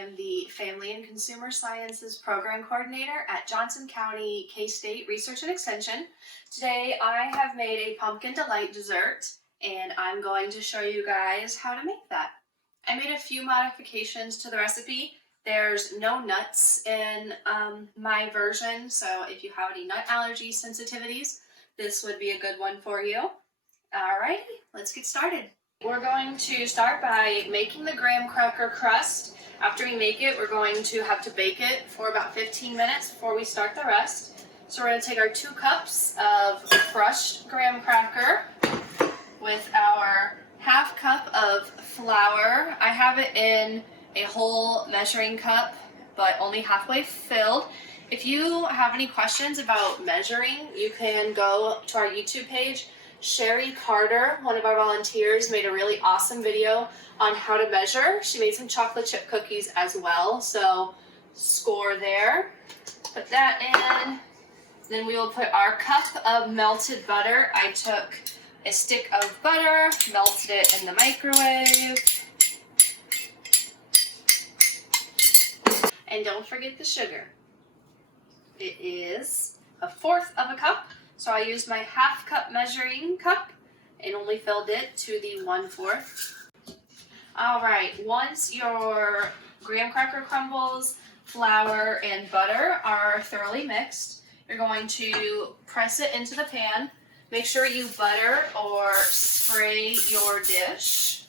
am the Family and Consumer Sciences Program Coordinator at Johnson County K-State Research and Extension. Today I have made a pumpkin delight dessert and I'm going to show you guys how to make that. I made a few modifications to the recipe. There's no nuts in my version, so if you have any nut allergy sensitivities, this would be a good one for you. Alright, let's get started. We're going to start by making the graham cracker crust. After we make it, we're going to have to bake it for about 15 minutes before we start the rest. So we're going to take our 2 cups of crushed graham cracker with our ½ cup of flour. I have it in a whole measuring cup, but only halfway filled. If you have any questions about measuring, you can go to our YouTube page. Sherry Carter, one of our volunteers, made a really awesome video on how to measure. She made some chocolate chip cookies as well, so score there. Put that in. Then we will put our cup of melted butter. I took a stick of butter, melted it in the microwave. And don't forget the sugar. It is 1/4 of a cup. So I used my ½ cup measuring cup and only filled it to the 1/4. All right, once your graham cracker crumbles, flour, and butter are thoroughly mixed, you're going to press it into the pan. Make sure you butter or spray your dish.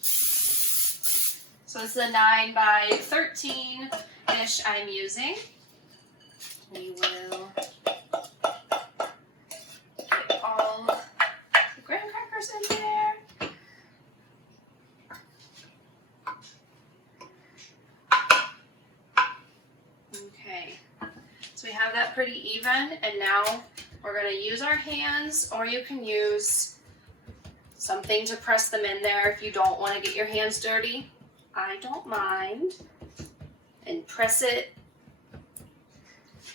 So this is a 9 by 13 dish I'm using. We will all the graham crackers in there. Okay, so we have that pretty even, and now we're going to use our hands, or you can use something to press them in there if you don't want to get your hands dirty. I don't mind. And press it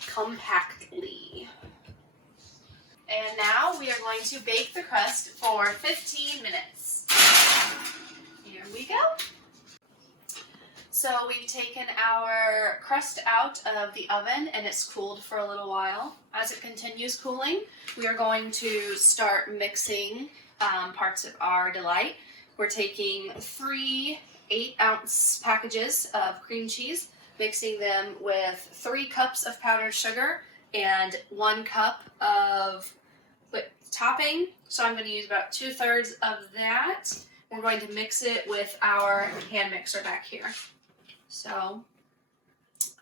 compactly. And now we are going to bake the crust for 15 minutes. Here we go. So we've taken our crust out of the oven and it's cooled for a little while. As it continues cooling, we are going to start mixing parts of our delight. We're taking 3 8-ounce packages of cream cheese, mixing them with 3 cups of powdered sugar and 1 cup of whipped topping. So I'm going to use about 2/3 of that. We're going to mix it with our hand mixer back here. So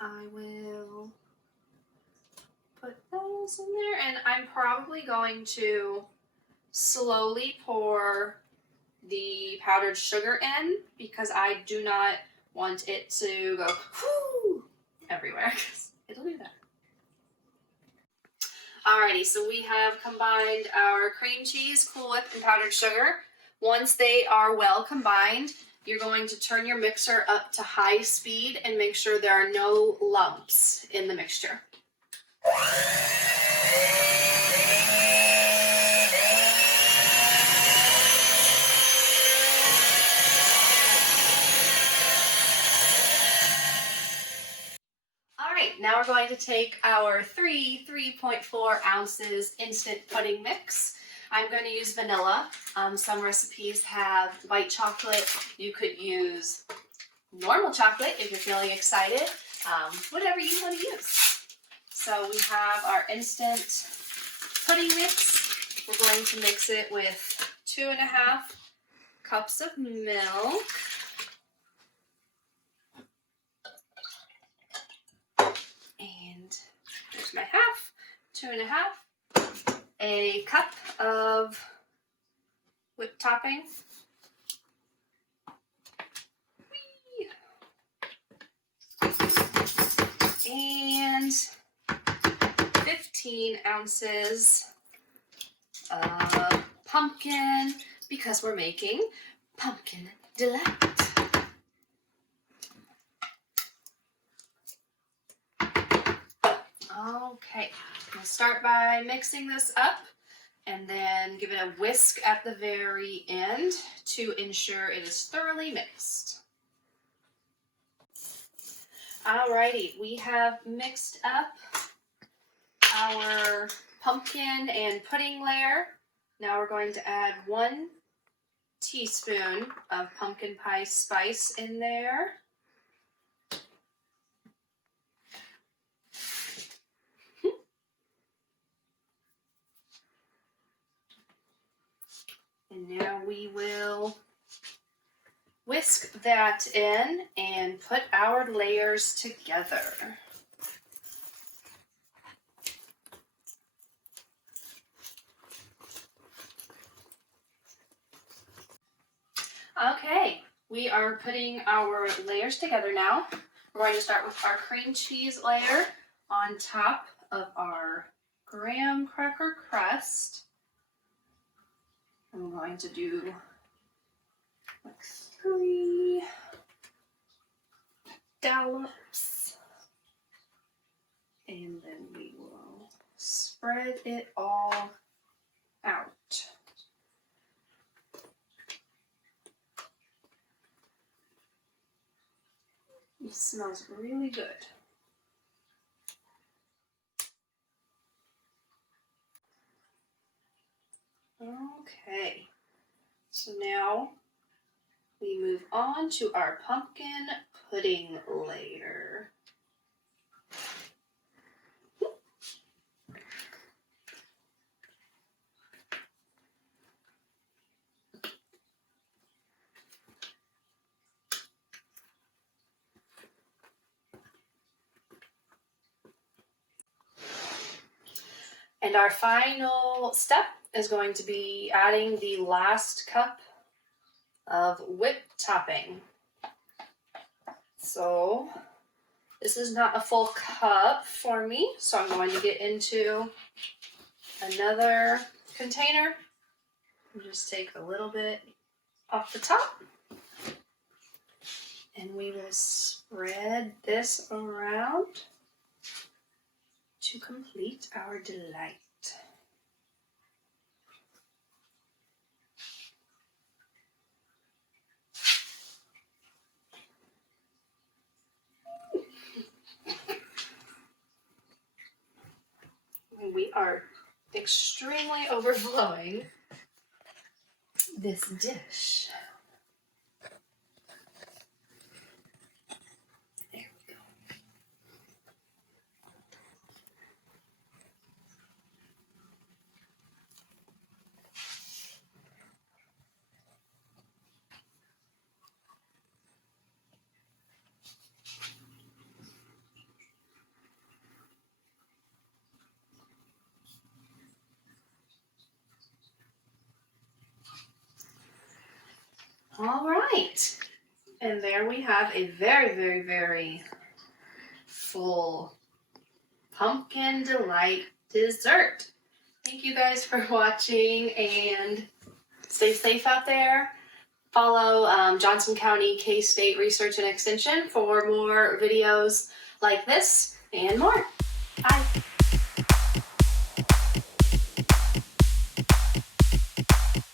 I will put those in there, and I'm probably going to slowly pour the powdered sugar in because I do not want it to go whoo everywhere because it'll do that. Alrighty, so we have combined our cream cheese, Cool Whip, and powdered sugar. Once they are well combined, you're going to turn your mixer up to high speed and make sure there are no lumps in the mixture. Now we're going to take our 3.4 ounces instant pudding mix. I'm going to use vanilla. Some recipes have white chocolate. You could use normal chocolate if you're feeling excited. Whatever you want to use. So we have our instant pudding mix. We're going to mix it with 2.5 cups of milk. There's my half, 2.5, a cup of whipped topping, and 15 ounces of pumpkin because we're making pumpkin delight. Okay, we'll start by mixing this up and then give it a whisk at the very end to ensure it is thoroughly mixed. Alrighty, we have mixed up our pumpkin and pudding layer. Now we're going to add 1 teaspoon of pumpkin pie spice in there. And now we will whisk that in and put our layers together. Okay, we are putting our layers together now. We're going to start with our cream cheese layer on top of our graham cracker crust. I'm going to do like 3 dollops, and then we will spread it all out. It smells really good. Okay, so now we move on to our pumpkin pudding layer. And our final step is going to be adding the last cup of whipped topping. So this is not a full cup for me, so I'm going to get into another container and just take a little bit off the top. And we will spread this around to complete our delight. We are extremely overflowing this dish. There we go. All right, and there we have a very, very, very full pumpkin delight dessert. Thank you guys for watching, and stay safe out there. Follow Johnson County K-State Research and Extension for more videos like this and more. Bye.